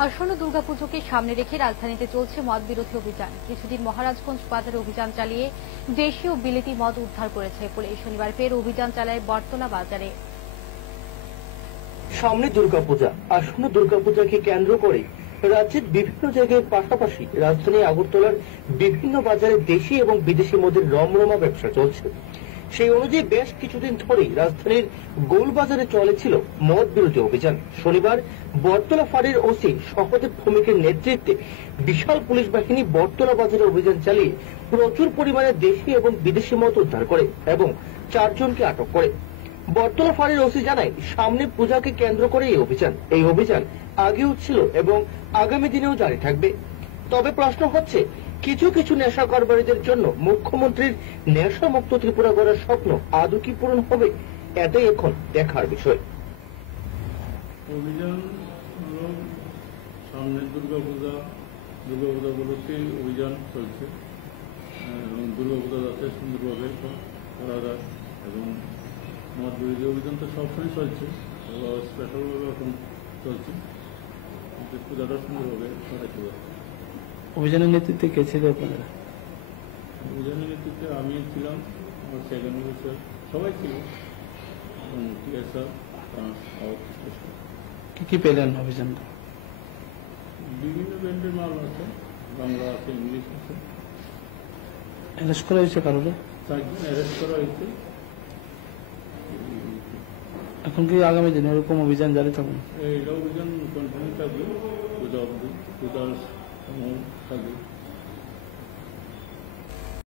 আসন্ন দুর্গাপুজোকে সামনে রেখে রাজধানীতে চলছে মদ বিরোধী অভিযান। কিছুদিন মহারাজগঞ্জ বাজারে অভিযান চালিয়ে দেশি ও বিলেতি মদ উদ্ধার করেছে পুলিশ। শনিবার ফের অভিযান চালায় বটতলা বাজারে। সামনে দুর্গাপূজা, আসন্ন দুর্গাপূজাকে কেন্দ্র করে রাজ্যের বিভিন্ন জায়গায় পাশাপাশি রাজধানী আগরতলার বিভিন্ন বাজারে দেশি এবং বিদেশি মদের রমরমা ব্যবসা চলছে। সেই অনুযায়ী বেশ কিছুদিন ধরেই রাজধানীর গোলবাজারে চলেছিল মদ বিরোধী অভিযান। শনিবার বটতলা ফাঁড়ির ওসি সহদেব ভৌমিকের নেতৃত্বে বিশাল পুলিশ বাহিনী বটতলা বাজারে অভিযান চালিয়ে প্রচুর পরিমাণে দেশি এবং বিদেশি মদ উদ্ধার করে এবং 4 জনকে আটক করে। বটতলা ফাঁড়ির ওসি জানায়, সামনে পূজাকে কেন্দ্র করে এই অভিযান আগেও ছিল এবং আগামী দিনেও জারি থাকবে। তবে প্রশ্ন হচ্ছে, কিছু কিছু নেশা কারবারিদের জন্য মুখ্যমন্ত্রীর নেশা মুক্ত ত্রিপুরা গড়ার স্বপ্ন আদৌ কি পূরণ হবে, এটাই এখন দেখার বিষয়। অভিযান হলো সামনে দুর্গাপূজা উপলক্ষে অভিযান চলছে এবং দুর্গাপূজা যাতে সুন্দরভাবে করা যায় এবং মদ বিরোধী অভিযান তো সবসময় চলছে, স্পেশালভাবে এখন চলছে, পূজাটা সুন্দরভাবে করাইতে পারে। অভিযানের নেতৃত্বে কে ছিল আপনারা? অভিযানের নেতৃত্বে আমি ছিলাম, আমার সেকেন্ড অফিসার সবাই ছিল, টিএসআর কি কি পেলেন অভিযানটা? বিভিন্ন ব্র্যান্ডের মাল আছে, বাংলা আছে, ইংলিশ আছে। অ্যারেস্ট করা হয়েছে কারোর? 4 জন অ্যারেস্ট করা হয়েছে। এখন কি আগামী দিনে এরকম অভিযান জারি থাকবে? এটা অভিযান কন্টিনিউ থাকবে, পূজা অবধি, পূজার সময় থাকবে।